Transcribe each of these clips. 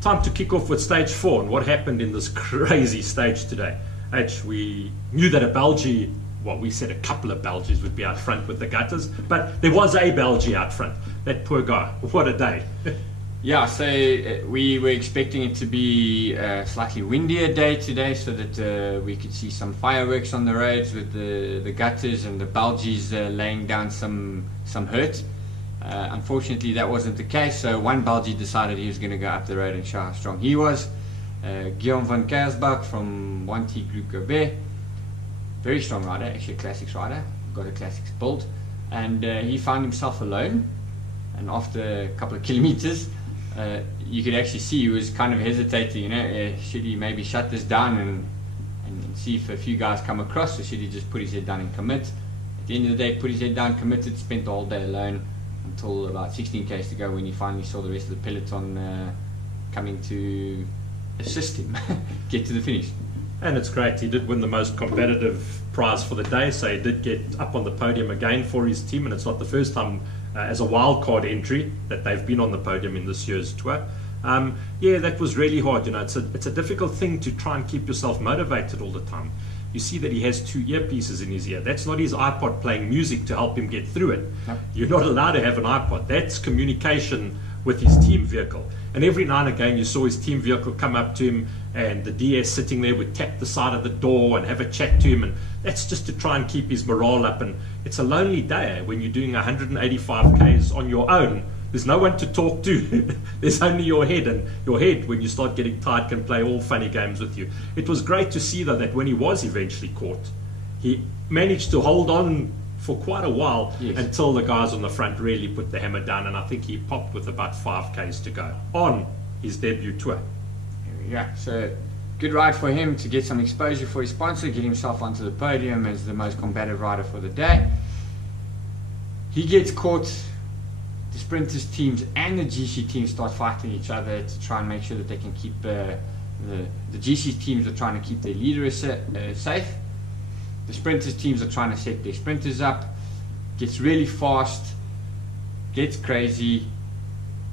Time to kick off with stage 4 and what happened in this crazy stage today. We knew that a Belgie, well, we said a couple of Belgies would be out front with the gutters, but there was a Belgie out front. That poor guy, what a day. Yeah, so we were expecting it to be a slightly windier day today so that we could see some fireworks on the roads with the gutters and the Belgies laying down some hurt. Unfortunately, that wasn't the case, so one Belgie decided he was going to go up the road and show how strong he was. Guillaume van Kersbach from 1T Group Gobert, very strong rider, actually a classics rider, got a classics build, and he found himself alone, and after a couple of kilometers, you could actually see he was kind of hesitating, should he maybe shut this down and see if a few guys come across, or should he just put his head down and commit? At the end of the day, put his head down, committed, spent the whole day alone until about 16 k's to go when he finally saw the rest of the peloton coming to assist him get to the finish. And it's great, he did win the most competitive prize for the day, so he did get up on the podium again for his team, and it's not the first time as a wildcard entry that they've been on the podium in this year's tour. Yeah, that was really hard. It's a difficult thing to try and keep yourself motivated all the time. You see that he has 2 earpieces in his ear. That's not his iPod playing music to help him get through it. No. You're not allowed to have an iPod. That's communication with his team vehicle. And every now and again you saw his team vehicle come up to him, and the DS sitting there would tap the side of the door and have a chat to him, and that's just to try and keep his morale up. And it's a lonely day when you're doing 185 Ks on your own. There's no one to talk to. There's only your head, and your head, when you start getting tired, can play all funny games with you. It was great to see, though, that when he was eventually caught, he managed to hold on for quite a while, yes, until the guys on the front really put the hammer down, and I think he popped with about 5 Ks to go on his debut tour. Yeah, so good ride for him to get some exposure for his sponsor, get himself onto the podium as the most combative rider for the day. He gets caught. The sprinters teams and the GC teams start fighting each other to try and make sure that they can keep the GC teams are trying to keep their leader safe. The sprinters teams are trying to set their sprinters up. Gets really fast, gets crazy.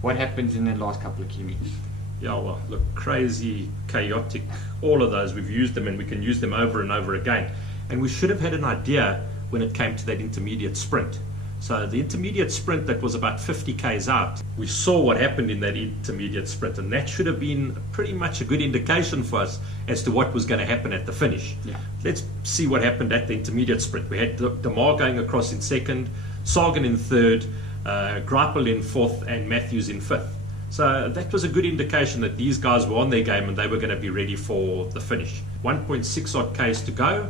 What happens in the last couple of kilometers? Yeah, well, look, crazy, chaotic, all of those, we've used them and we can use them over and over again. And we should have had an idea when it came to that intermediate sprint. So the intermediate sprint that was about 50 Ks out, we saw what happened in that intermediate sprint, and that should have been pretty much a good indication for us as to what was going to happen at the finish. Yeah. Let's see what happened at the intermediate sprint. We had De Maar going across in second, Sagan in third, Greipel in fourth, and Matthews in fifth. So that was a good indication that these guys were on their game and they were going to be ready for the finish. 1.6 odd Ks to go,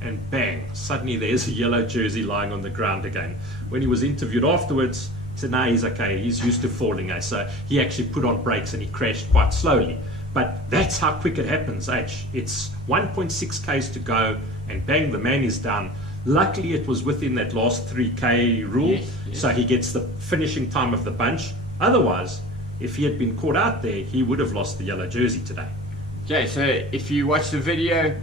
and bang, suddenly there's a yellow jersey lying on the ground again. When he was interviewed afterwards, he said, no, he's okay, he's used to falling. So he actually put on brakes and he crashed quite slowly. But that's how quick it happens. It's 1.6 Ks to go, and bang, the man is down. Luckily, it was within that last 3K rule, yes. So he gets the finishing time of the bunch. Otherwise, if he had been caught out there, he would have lost the yellow jersey today. Okay, so if you watch the video,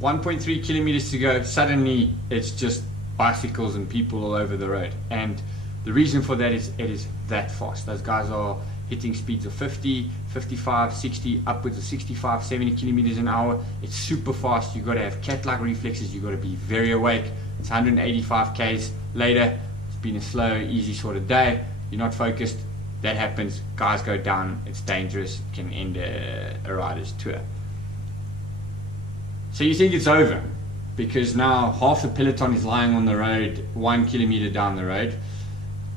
1.3 kilometers to go, suddenly it's just bicycles and people all over the road. And the reason for that is it is that fast. Those guys are hitting speeds of 50, 55, 60, upwards of 65, 70 kilometers an hour. It's super fast. You've got to have cat-like reflexes. You've got to be very awake. It's 185 Ks later. It's been a slow, easy sort of day. You're not focused. That happens. Guys go down. It's dangerous. It can end a rider's tour. So you think it's over because now half the peloton is lying on the road 1 kilometer down the road.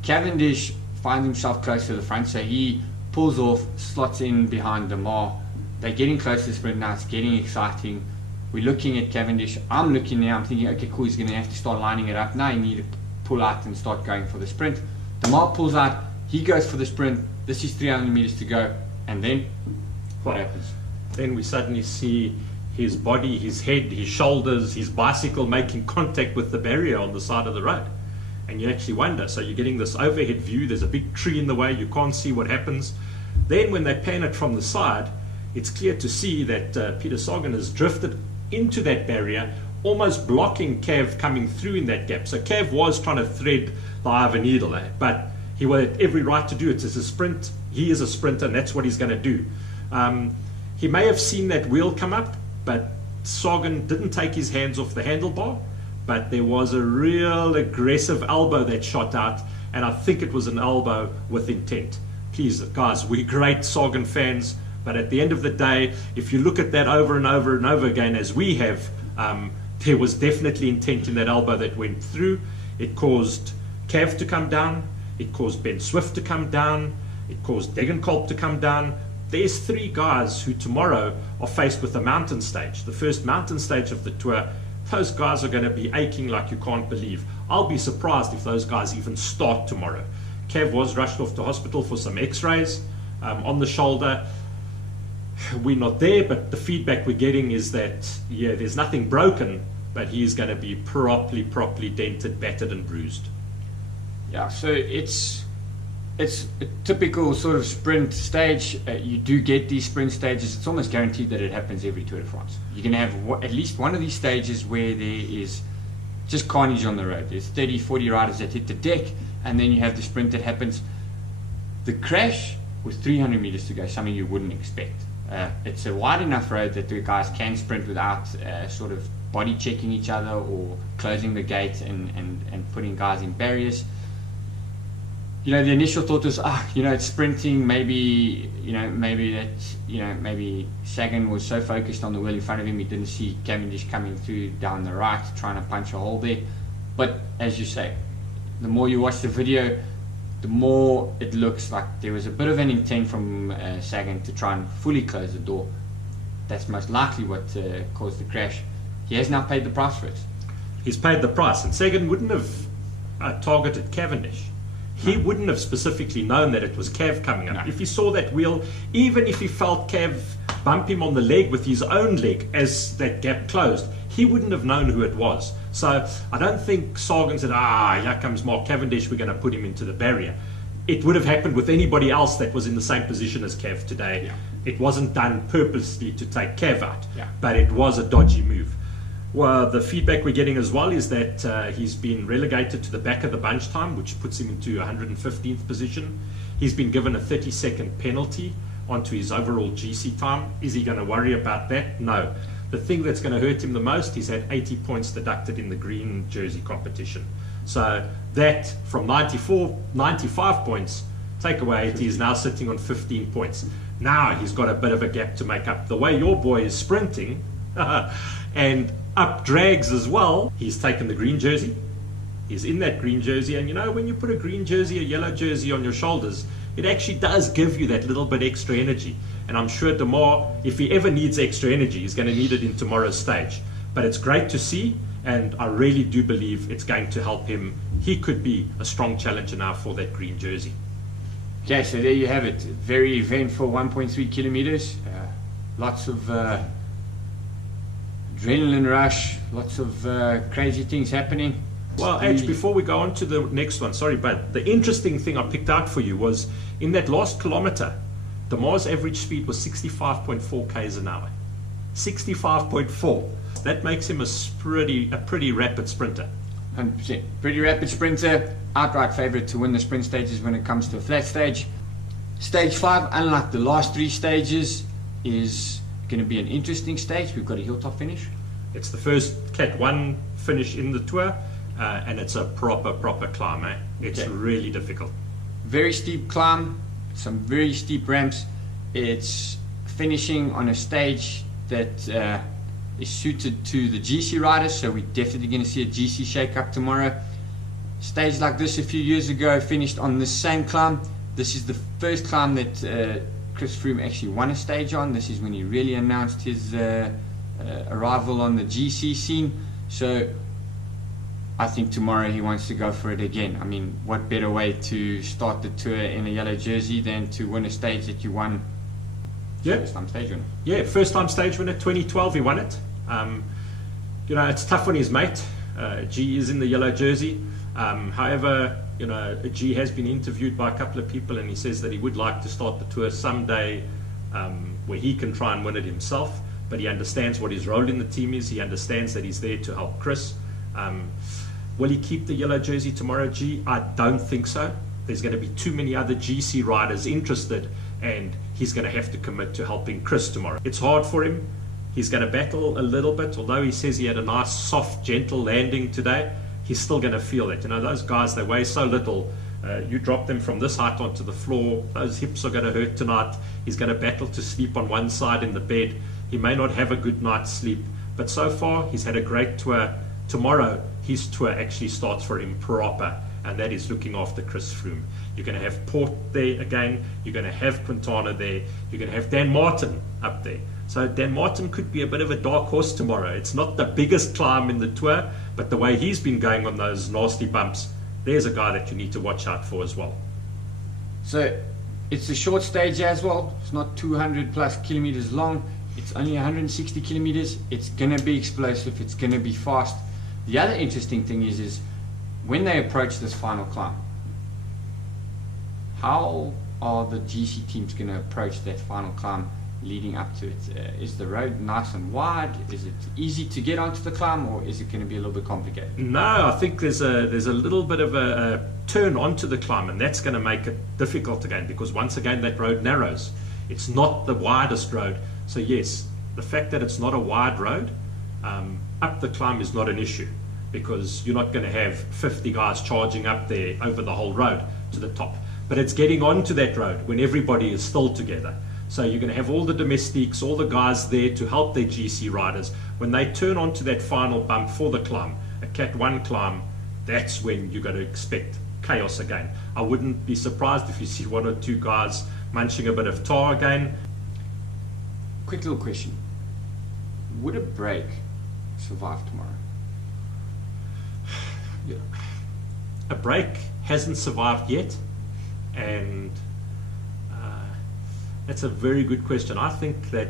Cavendish finds himself close to the front, so he pulls off, slots in behind De Maar. They're getting close to the sprint now. It's getting exciting. We're looking at Cavendish. I'm looking there. I'm thinking, okay, cool, he's going to have to start lining it up. Now you need to pull out and start going for the sprint. De Maar pulls out. He goes for the sprint. This is 300 meters to go. And then what happens? Then we suddenly see his body, his head, his shoulders, his bicycle making contact with the barrier on the side of the road. And you actually wonder, so you're getting this overhead view, there's a big tree in the way, you can't see what happens. Then when they pan it from the side, it's clear to see that Peter Sagan has drifted into that barrier, almost blocking Cav coming through in that gap. So Cav was trying to thread the eye of a needle, but he had every right to do it. It's a sprint, he is a sprinter, and that's what he's going to do. He may have seen that wheel come up, but Sagan didn't take his hands off the handlebar, but there was a real aggressive elbow that shot out, and I think it was an elbow with intent. Please, guys, we're great Sagan fans, but at the end of the day, if you look at that over and over and over again, as we have, there was definitely intent in that elbow that went through. It caused Cav to come down, it caused Ben Swift to come down, it caused Degenkolb to come down. There's 3 guys who tomorrow are faced with the mountain stage, the first mountain stage of the tour. Those guys are going to be aching like you can't believe. I'll be surprised if those guys even start tomorrow. Cav was rushed off to hospital for some x-rays on the shoulder. We're not there, but the feedback we're getting is that, yeah, there's nothing broken, but he's going to be properly dented, battered and bruised. Yeah, so it's a typical sort of sprint stage. You do get these sprint stages. It's almost guaranteed that it happens every Tour de France. You're going to have at least one of these stages where there is just carnage on the road. There's 30, 40 riders that hit the deck, and then you have the sprint that happens. The crash with 300 meters to go, something you wouldn't expect. It's a wide enough road that the guys can sprint without sort of body checking each other or closing the gate and putting guys in barriers. The initial thought was, it's sprinting. Maybe Sagan was so focused on the wheel in front of him, he didn't see Cavendish coming through down the right, trying to punch a hole there. But as you say, the more you watch the video, the more it looks like there was a bit of an intent from Sagan to try and fully close the door. That's most likely what caused the crash. He has now paid the price for it. He's paid the price, and Sagan wouldn't have targeted Cavendish. He wouldn't have specifically known that it was Cav coming up. No. If he saw that wheel, even if he felt Cav bump him on the leg with his own leg as that gap closed, he wouldn't have known who it was. So I don't think Sagan said, here comes Mark Cavendish, we're going to put him into the barrier. It would have happened with anybody else that was in the same position as Cav today. Yeah. It wasn't done purposely to take Cav out, Yeah. but it was a dodgy move. Well, the feedback we're getting as well is that he's been relegated to the back of the bunch time, which puts him into 115th position. He's been given a 30-second penalty onto his overall GC time. Is he going to worry about that? No. The thing that's going to hurt him the most, he's had 80 points deducted in the green jersey competition. So that, from 95 points, take away 80, is now sitting on 15 points. Now he's got a bit of a gap to make up. The way your boy is sprinting, and up drags as well, he's taken the green jersey. He's in that green jersey, and when you put a green jersey, a yellow jersey on your shoulders, it actually does give you that little bit extra energy. And I'm sure Demar, if he ever needs extra energy, he's going to need it in tomorrow's stage. But it's great to see, and I really do believe it's going to help him. He could be a strong challenger now for that green jersey. Okay, so there you have it. Very eventful 1.3 kilometers. Lots of adrenaline rush, lots of crazy things happening. Well, Edge, before we go on to the next one, sorry, but the interesting thing I picked out for you was in that last kilometer, Demar's average speed was 65.4 k's an hour. 65.4. That makes him a pretty rapid sprinter. 100%. Pretty rapid sprinter, outright favorite to win the sprint stages when it comes to a flat stage. Stage 5, unlike the last 3 stages, is going to be an interesting stage. We've got a hilltop finish. It's the first Cat 1 finish in the tour, and it's a proper climb. It's really difficult. Very steep climb, some very steep ramps. It's finishing on a stage that is suited to the GC riders, so we're definitely going to see a GC shake-up tomorrow. Stage like this a few years ago finished on the same climb. This is the first climb that Chris Froome actually won a stage on. This is when he really announced his arrival on the GC scene. So I think tomorrow he wants to go for it again. I mean, what better way to start the tour in a yellow jersey than to win a stage that you won? Yeah. First time stage winner. Yeah, first time stage winner, 2012 he won it. It's tough on his mate. G is in the yellow jersey. However, G has been interviewed by a couple of people, and he says that he would like to start the tour someday where he can try and win it himself. But he understands what his role in the team is. He understands that he's there to help Chris. Will he keep the yellow jersey tomorrow, G? I don't think so. there's going to be too many other GC riders interested, and he's going to have to commit to helping Chris tomorrow. It's hard for him. He's going to battle a little bit, although he says he had a nice, soft, gentle landing today. He's still going to feel it. You know, those guys, they weigh so little. You drop them from this height onto the floor, those hips are going to hurt tonight. He's going to battle to sleep on one side in the bed. He may not have a good night's sleep, but so far he's had a great tour. Tomorrow his tour actually starts for him proper, and that is looking after Chris Froome. You're going to have Port there again, you're going to have Quintana there, you're going to have Dan Martin up there. So Dan Martin could be a bit of a dark horse tomorrow. It's not the biggest climb in the tour, but the way he's been going on those nasty bumps, there's a guy that you need to watch out for as well. So it's a short stage as well. It's not 200 plus kilometers long. It's only 160 kilometers. It's going to be explosive. It's going to be fast. The other interesting thing is when they approach this final climb, how are the GC teams going to approach that final climb leading up to it? Is the road nice and wide? Is it easy to get onto the climb, or is it going to be a little bit complicated? No, I think there's a little bit of a turn onto the climb, and that's going to make it difficult again, because once again that road narrows. It's not the widest road. So yes, the fact that it's not a wide road up the climb is not an issue, because you're not going to have 50 guys charging up there over the whole road to the top. But it's getting onto that road when everybody is still together. So you're going to have all the domestiques, all the guys there to help their GC riders. When they turn onto that final bump for the climb, a Cat 1 climb, that's when you're going to expect chaos again. I wouldn't be surprised if you see one or two guys munching a bit of tar again. Quick little question. Would a break survive tomorrow? Yeah. A break hasn't survived yet, and that's a very good question. I think that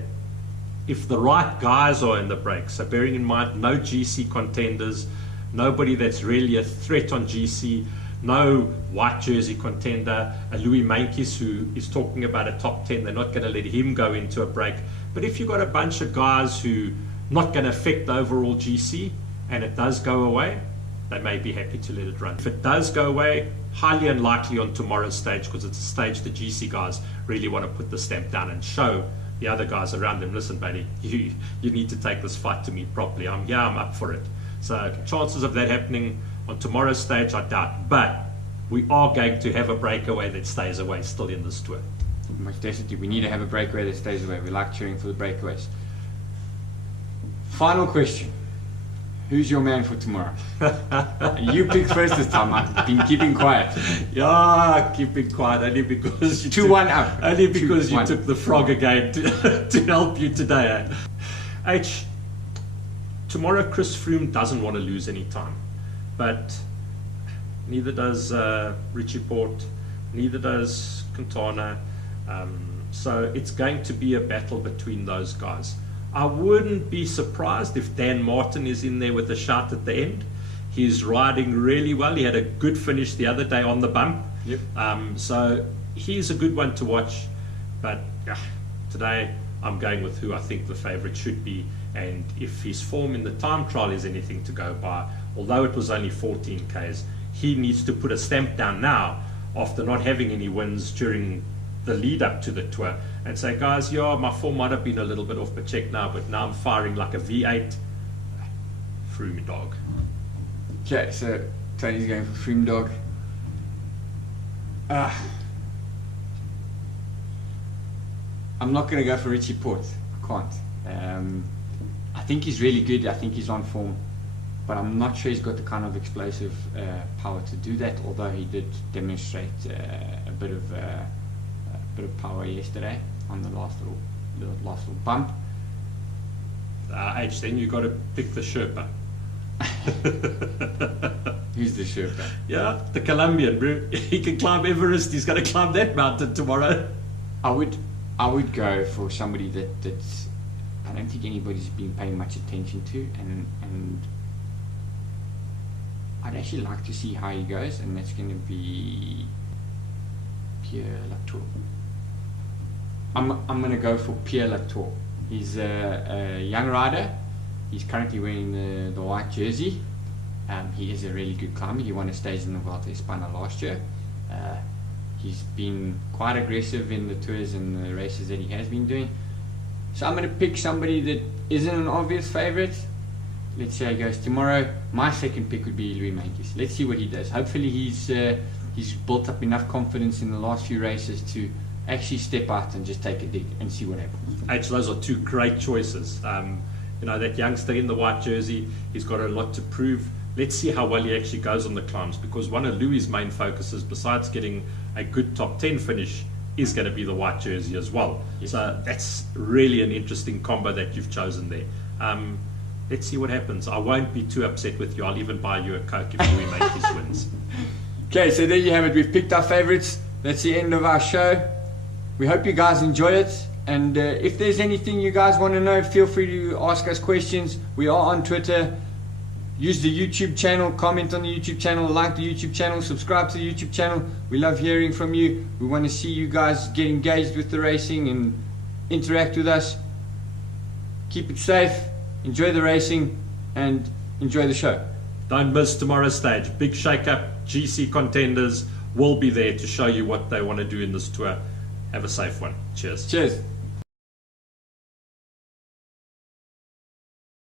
if the right guys are in the break, so bearing in mind no GC contenders, nobody that's really a threat on GC, no white jersey contender, a Louis Meintjes who is talking about a top 10, they're not going to let him go into a break. But if you've got a bunch of guys who not going to affect the overall GC, and it does go away, they may be happy to let it run. If it does go away, highly unlikely on tomorrow's stage, because it's a stage the GC guys really want to put the stamp down and show the other guys around them, listen buddy, you need to take this fight to me properly. I'm up for it. So chances of that happening on tomorrow's stage, I doubt. But we are going to have a breakaway that stays away still in this tour. Most definitely, we need to have a breakaway that stays away. We like cheering for the breakaways. Final question. Who's your man for tomorrow? You pick first this time. I've been keeping quiet. Yeah, keeping quiet only because you 2-1 up. Only because you took the frog again to help you today. H, tomorrow Chris Froome doesn't want to lose any time, but neither does Richie Port, neither does Quintana. So it's going to be a battle between those guys. I wouldn't be surprised if Dan Martin is in there with a shout at the end. He's riding really well. He had a good finish the other day on the bump. Yep. So he's a good one to watch. But today I'm going with who I think the favourite should be. And if his form in the time trial is anything to go by, although it was only 14 Ks, he needs to put a stamp down now after not having any wins during the lead up to the tour, and say, guys, yeah, my form might have been a little bit off the check now, but now I'm firing like a V8. Froome dog. Okay, so Tony's going for Froome dog. I'm not going to go for Richie Port. I can't. I think he's really good. I think he's on form, but I'm not sure he's got the kind of explosive power to do that, although he did demonstrate a bit of power yesterday on the last little bump. H, then you got to pick the Sherpa. Who's the Sherpa? Yeah, the Colombian, bro. He can climb Everest. He's going to climb that mountain tomorrow. I would go for somebody that's I don't think anybody's been paying much attention to, and I'd actually like to see how he goes, and that's going to be Pierre Latour. I'm going to go for Pierre Latour. He's a young rider. He's currently wearing the white jersey. He is a really good climber. He won a stage in the Vuelta a España last year. He's been quite aggressive in the tours and the races that he has been doing. So I'm going to pick somebody that isn't an obvious favourite. Let's see how he goes tomorrow. My second pick would be Louis Meintjes. Let's see what he does. Hopefully he's built up enough confidence in the last few races to actually step out and just take a dig and see what happens. H, those are two great choices. That youngster in the white jersey, he's got a lot to prove. Let's see how well he actually goes on the climbs, because one of Louis' main focuses, besides getting a good top 10 finish, is going to be the white jersey as well. Yes. So that's really an interesting combo that you've chosen there. Let's see what happens. I won't be too upset with you. I'll even buy you a Coke if Louis Meintjes wins. Okay, so there you have it. We've picked our favorites. That's the end of our show. We hope you guys enjoy it. And if there's anything you guys want to know, feel free to ask us questions. We are on Twitter. Use the YouTube channel, comment on the YouTube channel, like the YouTube channel, subscribe to the YouTube channel. We love hearing from you. We want to see you guys get engaged with the racing and interact with us. Keep it safe, enjoy the racing, and enjoy the show. Don't miss tomorrow's stage. Big shake-up. GC contenders will be there to show you what they want to do in this tour. Have a safe one. Cheers. Cheers.